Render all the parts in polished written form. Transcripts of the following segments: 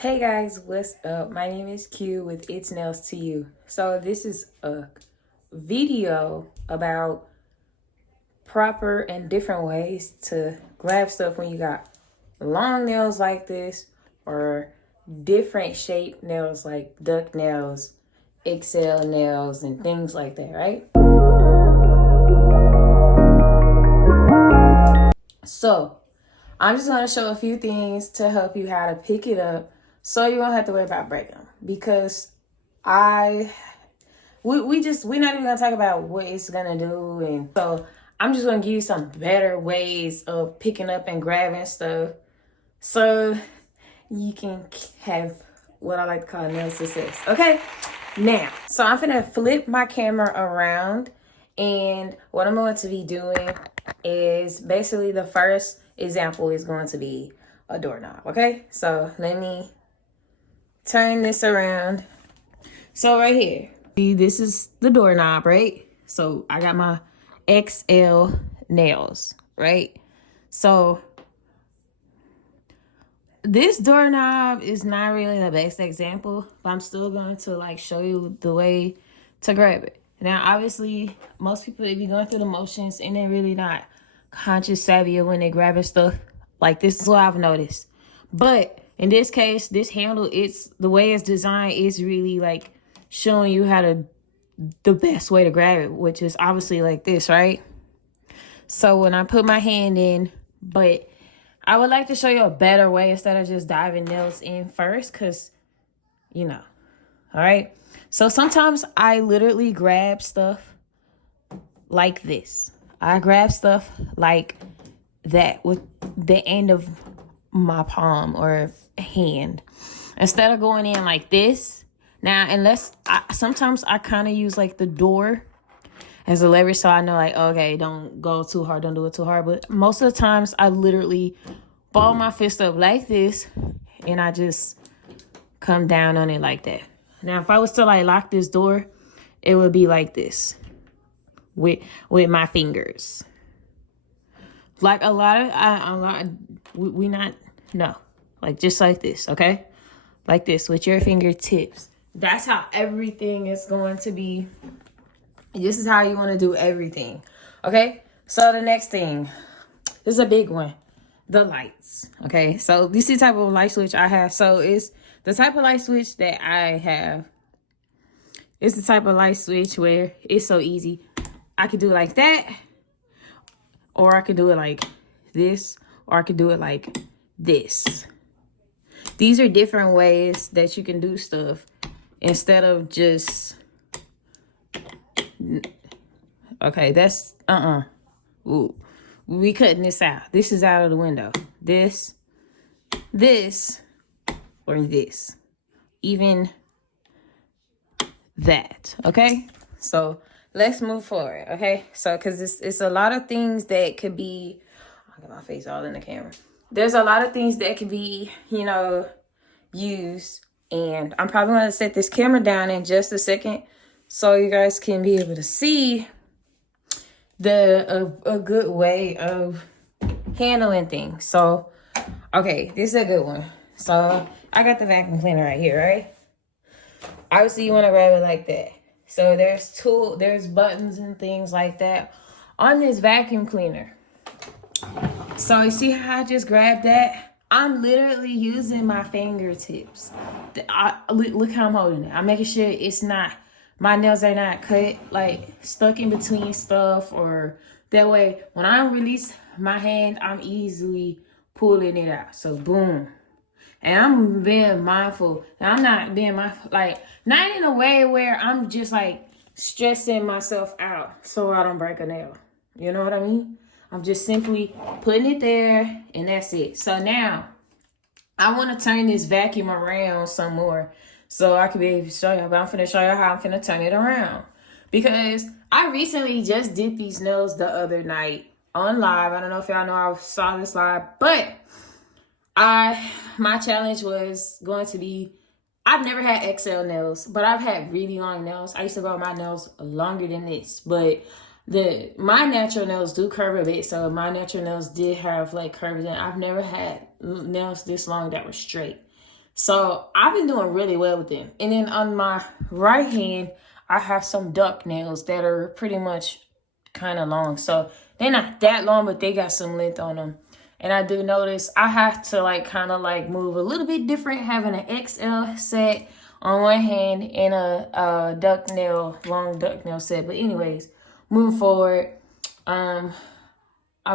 Hey guys, what's up? My name is Q with It's Nails to You. So this is a video about proper and different ways to grab stuff when you got long nails like this or different shaped nails like duck nails, XL nails, and things like that, right? So I'm just going to show a few things to help you how to pick it up so you won't have to worry about breaking them. Because we're not even gonna talk about what it's gonna do, and so I'm just gonna give you some better ways of picking up and grabbing stuff so you can have what I like to call nail success. Okay, now so I'm gonna flip my camera around, and what I'm going to be doing is basically the first example is going to be a doorknob. Okay, so let me turn this around. So right here, see, this is the doorknob, right? So I got my XL nails, right? So this doorknob is not really the best example, but I'm still going to show you the way to grab it. Now, obviously, most people, they be going through the motions and they're really not conscious savvy of when they're grabbing stuff. Like, this is what I've noticed. But in this case, this handle, it's the way it's designed is really showing you the best way to grab it, which is obviously like this, right? So when I put my hand in, but I would like to show you a better way instead of just diving nails in first, because, all right? So sometimes I literally grab stuff like this. I grab stuff like that with the end of my palm or hand instead of going in like this. Now, sometimes I kind of use the door as a leverage, so I know okay, don't go too hard, don't do it too hard. But most of the times I literally ball my fist up like this and I just come down on it like that. Now, if I was to lock this door, it would be like this with my fingers. Just like this, okay? Like this with your fingertips. That's how everything is going to be. This is how you want to do everything, okay? So the next thing, this is a big one, the lights, okay? So this is the type of light switch I have. So it's the type of light switch that I have. It's the type of light switch where it's so easy. I could do it like that, or I could do it like this, or I could do it like this. These are different ways that you can do stuff instead of just, okay, that's, Ooh, we cutting this out. This is out of the window. This, or this. Even that, okay? So let's move forward, okay? So, because it's a lot of things that could be, I got my face all in the camera. There's a lot of things that could be, used. And I'm probably going to set this camera down in just a second so you guys can be able to see a good way of handling things. So, okay, this is a good one. So, I got the vacuum cleaner right here, right? Obviously, you want to grab it like that. So, there's buttons and things like that on this vacuum cleaner. So, you see how I just grabbed that? I'm literally using my fingertips. Look how I'm holding it. I'm making sure my nails are not cut, stuck in between stuff, or that way when I release my hand, I'm easily pulling it out. So boom. And I'm being mindful. And I'm not being mindful, not in a way where I'm just stressing myself out so I don't break a nail. You know what I mean? I'm just simply putting it there, and that's it. So now, I want to turn this vacuum around some more so I can be able to show you. But I'm finna show you how I'm finna turn it around. Because I recently just did these nails the other night on live. I don't know if y'all know I saw this live. But my challenge was going to be, I've never had XL nails, but I've had really long nails. I used to grow my nails longer than this, but my natural nails do curve a bit, so my natural nails did have curves, and I've never had nails this long that were straight. So I've been doing really well with them. And then on my right hand, I have some duck nails that are pretty much kind of long. So they're not that long, but they got some length on them. And I do notice I have to like kind of like move a little bit different, having an XL set on one hand and a long duck nail set. But anyways, moving forward, I'm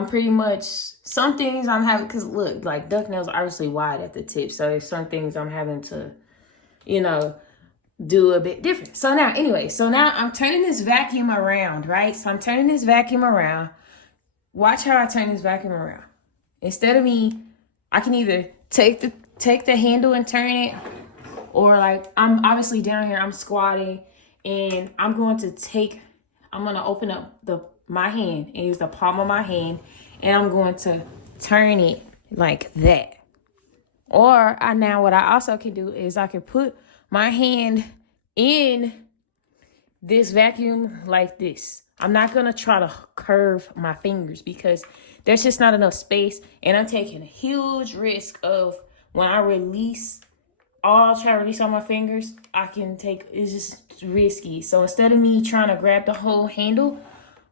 pretty much, some things I'm having, because look, like duck nails are obviously wide at the tip. So there's some things I'm having to, you know, do a bit different. So now, anyway, I'm turning this vacuum around, right? So I'm turning this vacuum around. Watch how I turn this vacuum around. Instead of me, I can either take the handle and turn it, or like I'm obviously down here, I'm squatting, and I'm going to open up my hand and use the palm of my hand, and I'm going to turn it like that. Or what I also can do is I can put my hand in this vacuum like this. I'm not going to try to curve my fingers because there's just not enough space, and I'm taking a huge risk of when I try to release all my fingers, it's just risky. So instead of me trying to grab the whole handle,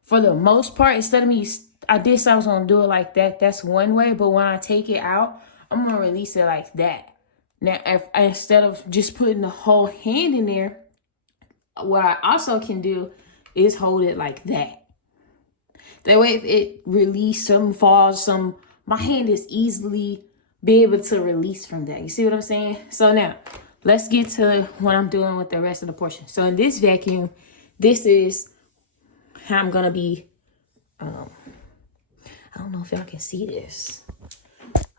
for the most part, I did say I was going to do it like that. That's one way. But when I take it out, I'm going to release it like that. Now, instead of just putting the whole hand in there, what I also can do is hold it like that. That way, if it releases, something falls, my hand is easily be able to release from that. You see what I'm saying? So now, let's get to what I'm doing with the rest of the portion. So in this vacuum, this is how I'm gonna be, I don't know if y'all can see this.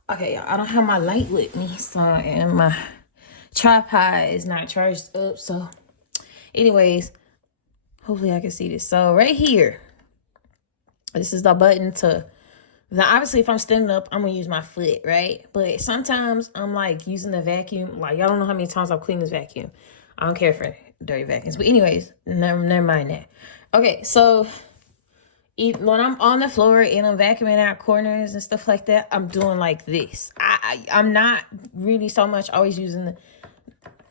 Okay, y'all, I don't have my light with me, and my tripod is not charged up. So anyways, hopefully I can see this. So right here, this is the button now obviously if I'm standing up, I'm gonna use my foot, right? But sometimes I'm like using the vacuum, like y'all don't know how many times I've cleaned this vacuum. I don't care for dirty vacuums. But anyways, never mind that. Okay, so when I'm on the floor and I'm vacuuming out corners and stuff like that, I'm doing like this. I'm not really so much always using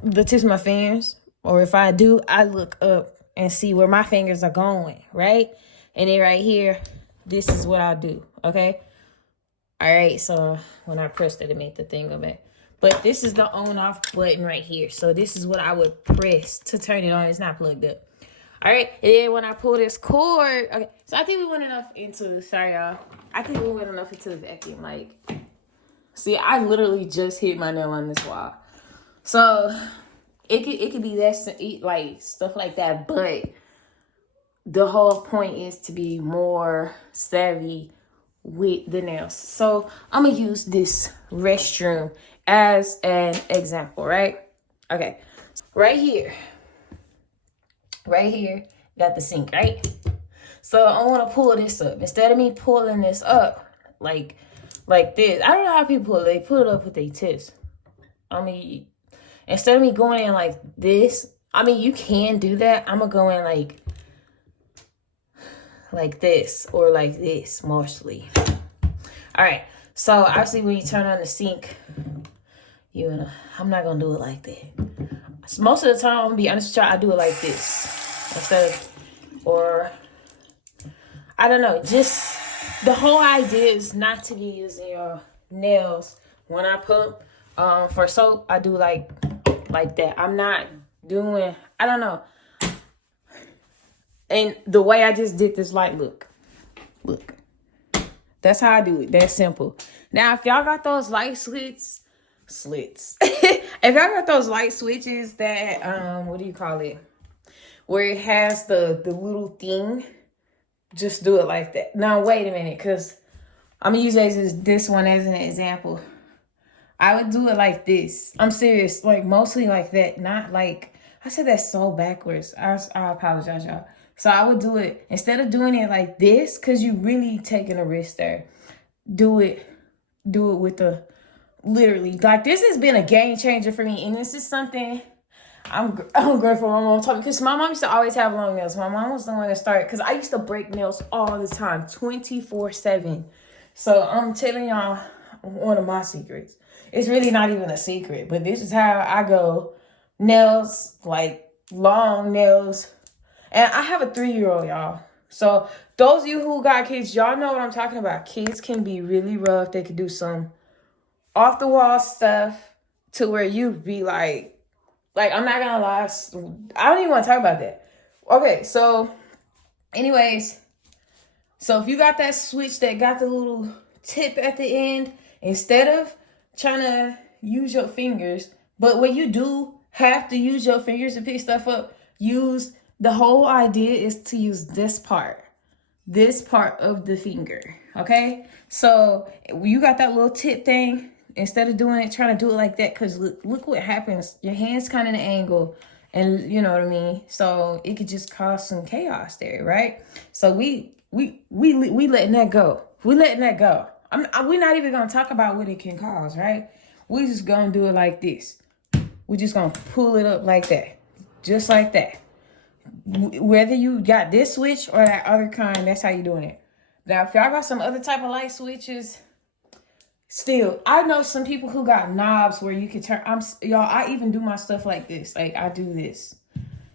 the tips of my fingers. Or if I do, I look up and see where my fingers are going, right? And then right here, this is what I do, okay? All right, so when I pressed it, it made the thing go back. But this is the on-off button right here. So this is what I would press to turn it on. It's not plugged up. All right, and then when I pull this cord, okay, so I think we went enough into, sorry y'all. I think we went enough into the vacuum. Like, see, I literally just hit my nail on this wall. So it could be that, like, stuff like that, but the whole point is to be more savvy with the nails. So I'm gonna use this restroom as an example, right? Okay, right here, got the sink, right? So I want to pull this up. Instead of me pulling this up like this, I don't know how people they pull it up with their tips. I mean, instead of me going in like this, I mean, you can do that. I'm gonna go in like this or like this mostly. All right, so obviously when you turn on the sink, I'm not gonna do it like that. So most of the time, I'm gonna be honest with y'all, I do it like this or I don't know. Just the whole idea is not to be using your nails when I put for soap. I do like that. I'm not doing, I don't know. And the way I just did this, like, look. That's how I do it. That's simple. Now, if y'all got those light slits. If y'all got those light switches that, what do you call it? Where it has the little thing, just do it like that. Now, wait a minute, because I'm going to use this one as an example. I would do it like this. I'm serious. Like, mostly like that. Not like, I said that so backwards. I apologize, y'all. So I would do it, instead of doing it like this, because you really taking a risk there. Do it with literally, like, this has been a game changer for me. And this is something I'm grateful my mom taught me, because my mom used to always have long nails. My mom was the one that started, because I used to break nails all the time, 24/7. So I'm telling y'all one of my secrets. it's really not even a secret. But this is how I go. Nails, like long nails. And I have a 3-year-old, y'all. So those of you who got kids, y'all know what I'm talking about. Kids can be really rough. They could do some off the wall stuff to where you be like I'm not gonna lie, I don't even want to talk about that. Okay, so anyways, so if you got that switch that got the little tip at the end, instead of trying to use your fingers, but when you do have to use your fingers to pick stuff up, the whole idea is to use this part of the finger, okay? So you got that little tip thing. Instead of trying to do it like that, because look what happens. Your hand's kind of an angle, and you know what I mean. So it could just cause some chaos there, right? So we letting that go. We letting that go. We're not even gonna talk about what it can cause, right? We just gonna do it like this. We're just gonna pull it up like that, just like that. Whether you got this switch or that other kind, that's how you doing it. Now, if y'all got some other type of light switches. Still, I know some people who got knobs where you can turn. Y'all, I even do my stuff like this. Like, I do this.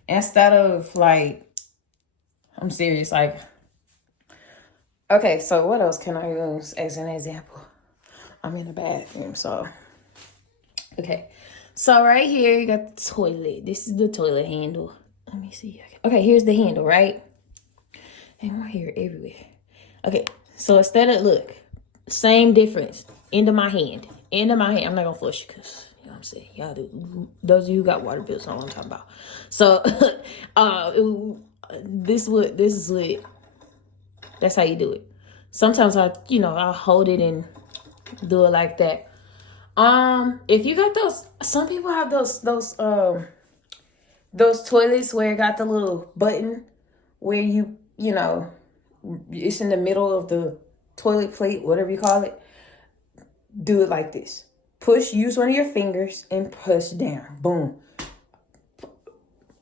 Instead of, like, I'm serious. Like, okay, so what else can I use as an example? I'm in the bathroom, so. Okay, so right here, you got the toilet. This is the toilet handle. Let me see. Okay, here's the handle, right? And my hair everywhere. Okay, so instead of, look, same difference. End of my hand. I'm not gonna flush you because you know what I'm saying. Y'all do. Those of you who got water bills know what I'm talking about. So this is what that's how you do it. Sometimes I'll hold it and do it like that. If you got those, some people have those toilets where it got the little button where it's in the middle of the toilet plate, whatever you call it. Do it like this. Use one of your fingers and push down. Boom.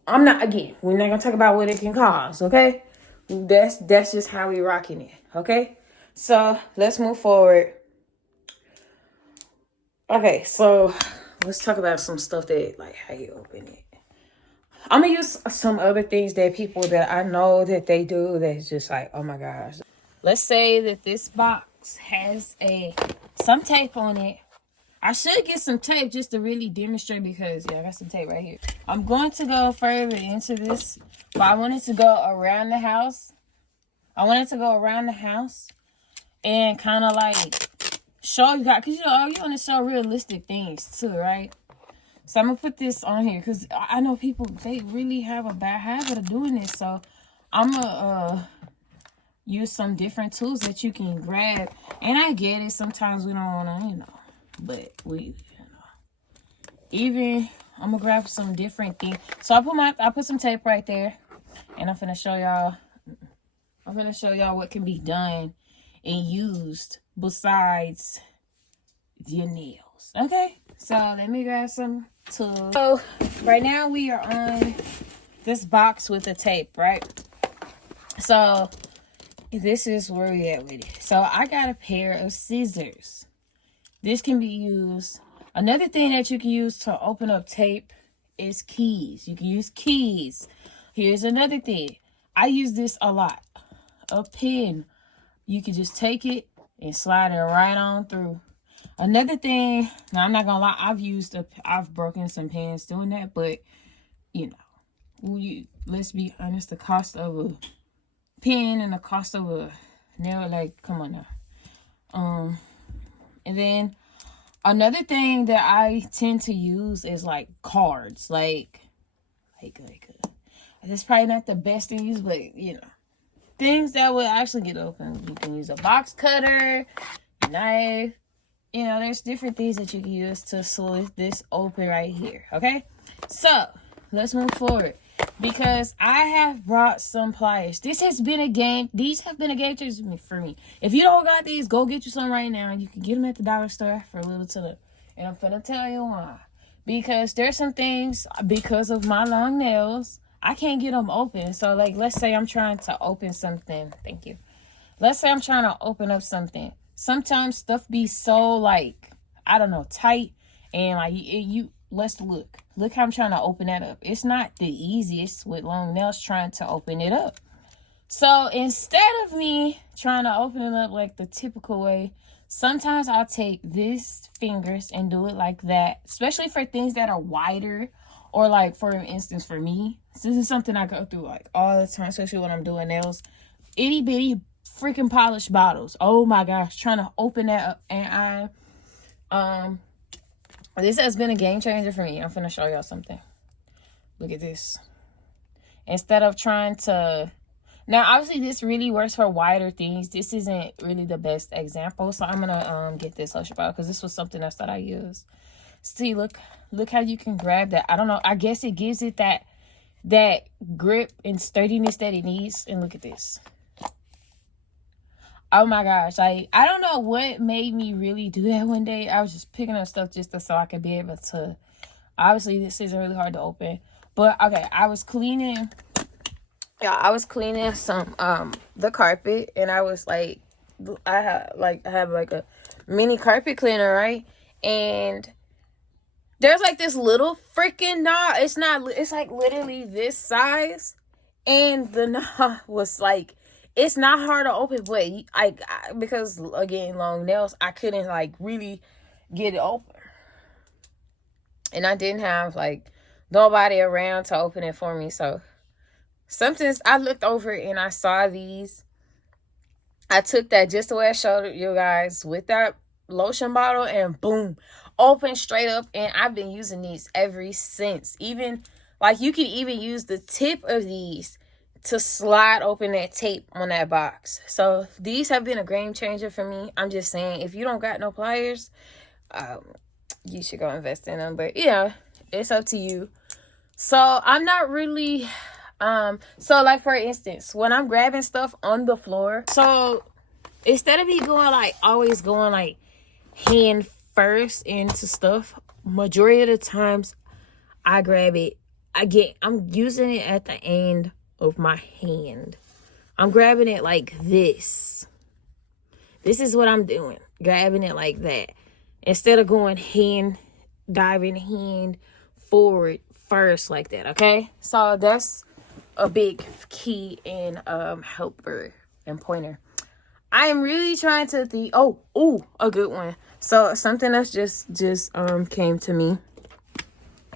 We're not gonna talk about what it can cause, okay? That's just how we rocking it, okay? So let's move forward. Okay, so let's talk about some stuff that, like, how you open it. I'm gonna use some other things that people that I know that they do that's just like, oh my gosh. Let's say that this box has some tape on it. I should get some tape just to really demonstrate because, I got some tape right here. I'm going to go further into this, but I wanted to go around the house. And kind of like show you guys, because, you want to show realistic things too, right? So I'm going to put this on here because I know people, they really have a bad habit of doing this. So I'm going to use some different tools that you can grab. And I get it. Sometimes we don't want to, but even I'm going to grab some different things. So I put some tape right there. And I'm going to show y'all what can be done and used besides your nails. Okay? So let me grab some tools. So right now we are on this box with the tape, right? So this is where we at with it. So I got a pair of scissors. This can be used. Another thing that you can use to open up tape is keys. You can use keys. Here's another thing. I use this a lot. A pin. You can just take it and slide it right on through. Another thing, now I'm not gonna lie, I've broken some pins doing that, but let's be honest, the cost of a pin and the cost of a nail, like, come on now. And then another thing that I tend to use is like cards, like it's probably not the best to use, but things that will actually get open. You can use a box cutter, knife. There's different things that you can use to split this open right here. Okay, so let's move forward because I have brought some pliers. These have been a game changer for me. If you don't got these, go get you some right now. You can get them at the dollar store for a little to and I'm gonna tell you why. Because there's some things, because of my long nails, I can't get them open. So, like, let's say I'm trying to open something. Thank you. Let's say I'm trying to open up something. Sometimes stuff be so, like, I don't know, tight. And like let's look how I'm trying to open that up. It's not the easiest with long nails trying to open it up. So instead of me trying to open it up like the typical way, sometimes I'll take these fingers and do it like that, especially for things that are wider, or like, for instance, for me, this is something I go through like all the time, especially when I'm doing nails. Itty bitty freaking polished bottles. Oh my gosh, trying to open that up. And this has been a game changer for me. I'm finna show y'all something. Look at this. Instead of trying to, now obviously this really works for wider things. This isn't really the best example, so I'm gonna get this lotion bottle because this was something else that I used. See, look how you can grab that. I don't know, I guess it gives it that grip and sturdiness that it needs. And look at this. Oh my gosh, like, I don't know what made me really do that one day. I was just picking up stuff just so I could be able to, obviously this isn't really hard to open, but okay, I was cleaning some the carpet, and I was like, I have like a mini carpet cleaner, right? And there's like this little freaking knob. It's like literally this size, and the knob was like, it's not hard to open, but because again, long nails, I couldn't like really get it open, and I didn't have like nobody around to open it for me. So sometimes I looked over and I saw these. I took that just the way I showed you guys with that lotion bottle, and boom, open straight up. And I've been using these ever since. Even like, you can even use the tip of these to slide open that tape on that box. So these have been a game changer for me. I'm just saying, if you don't got no pliers, you should go invest in them. But yeah, it's up to you. So I'm not really so like, for instance, when I'm grabbing stuff on the floor, so instead of me always going like hand first into stuff, majority of the times I grab it, I'm using it at the end of my hand. I'm grabbing it like this. This is what I'm doing, grabbing it like that, instead of going diving hand forward first like that. Okay, so that's a big key and helper and pointer. I am really trying to think. A good one. So something that's just came to me,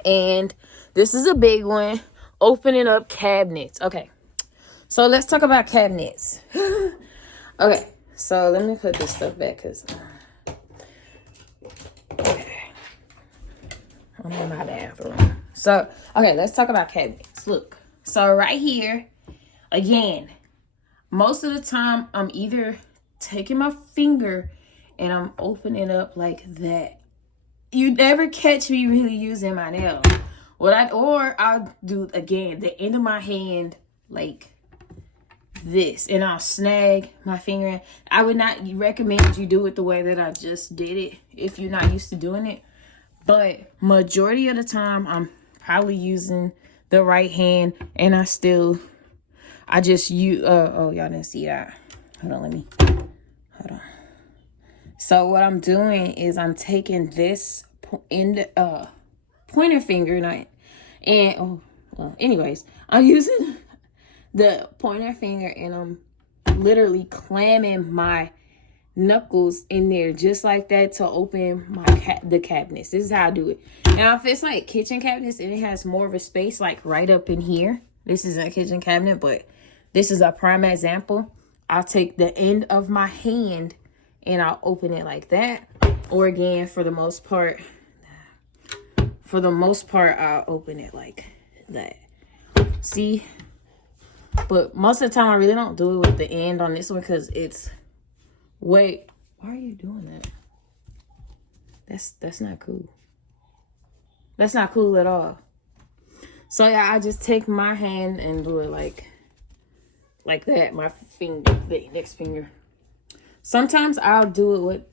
and this is a big one. Opening up cabinets. Okay, so let's talk about cabinets. Okay, so let me put this stuff back, because I'm in my bathroom. So okay, let's talk about cabinets. Look, so right here, again, most of the time I'm either taking my finger and I'm opening up like that. You never catch me really using my nail. I'll do, again, the end of my hand like this, and I'll snag my finger in. I would not recommend you do it the way that I just did it if you're not used to doing it. But majority of the time, I'm probably using the right hand, and y'all didn't see that. Hold on. So what I'm doing is I'm taking this pointer finger, anyways, I'm using the pointer finger, and I'm literally clamming my knuckles in there just like that to open the cabinets. This is how I do it. Now, if it's like kitchen cabinets and it has more of a space like right up in here, this is a kitchen cabinet, but this is a prime example. I'll take the end of my hand and I'll open it like that. Or again, for the most part, I'll open it like that. See? But most of the time, I really don't do it with the end on this one, because it's... Wait, why are you doing that? That's not cool. That's not cool at all. So yeah, I just take my hand and do it like that. My finger, the next finger. Sometimes I'll do it with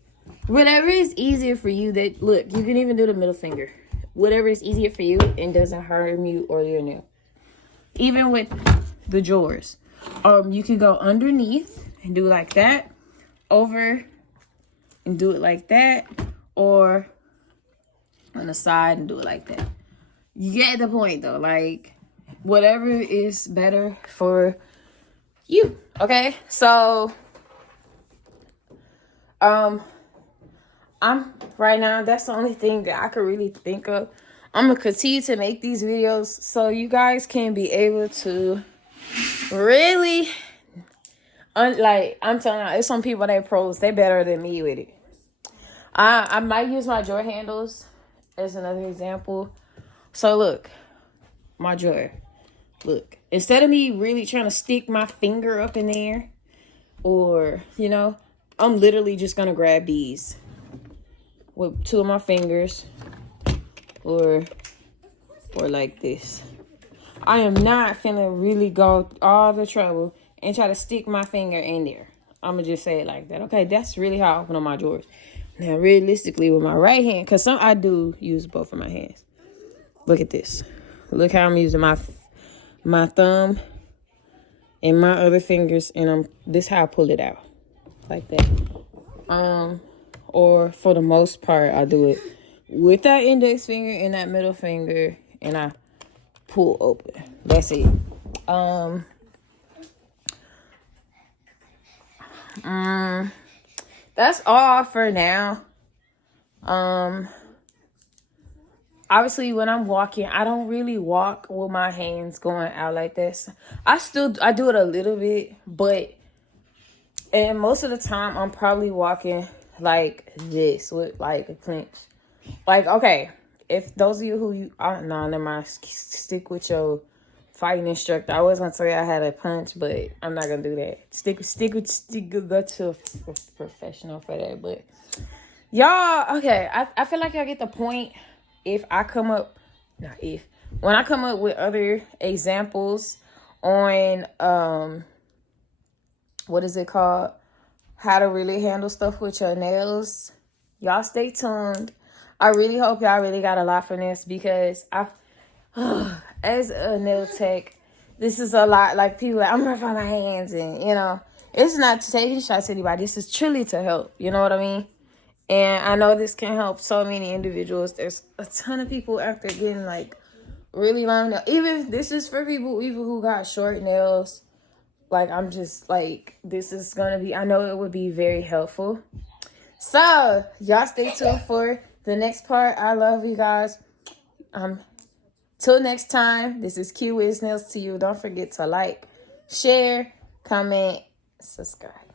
whatever is easier for you. Look, you can even do the middle finger. Whatever is easier for you and doesn't harm you or your nail. Even with the drawers, you can go underneath and do like that, over and do it like that, or on the side and do it like that. You get the point though. Like, whatever is better for you. Okay, so I'm right now, that's the only thing that I could really think of. I'm gonna continue to make these videos so you guys can be able to really like, I'm telling you, it's some people that pros, they better than me with it. I might use my drawer handles as another example. So look, my drawer. Look, instead of me really trying to stick my finger up in there, or, you know, I'm literally just gonna grab these with 2 of my fingers, or like this. I am not finna really go all the trouble and try to stick my finger in there. I'm gonna just say it like that. Okay, that's really how I open up my drawers. Now, realistically, with my right hand, because I do use both of my hands. Look at this. Look how I'm using my thumb and my other fingers, and this how I pull it out, like that. Or for the most part, I do it with that index finger and that middle finger, and I pull open. That's it. That's all for now. Obviously, when I'm walking, I don't really walk with my hands going out like this. I do it a little bit, and most of the time, I'm probably walking like this with like a clench. Like, okay, if those of you who never mind, stick with your fighting instructor. I was gonna say I had a punch, but I'm not gonna do that. Go to a professional for that. But y'all, okay, I feel like y'all get the point. When I come up with other examples on what is it called? How to really handle stuff with your nails. Y'all stay tuned. I really hope y'all really got a lot from this, because as a nail tech, this is a lot. Like, people like, I'm rough on my hands, and you know, it's not taking shots at anybody. This is truly to help. You know what I mean? And I know this can help so many individuals. There's a ton of people after getting like really long nails. Even if this is for people even who got short nails. Like, I'm just like, this is gonna be, I know it would be very helpful. So y'all stay tuned for the next part. I love you guys. Till next time, this is Q with Nails to you. Don't forget to like, share, comment, subscribe.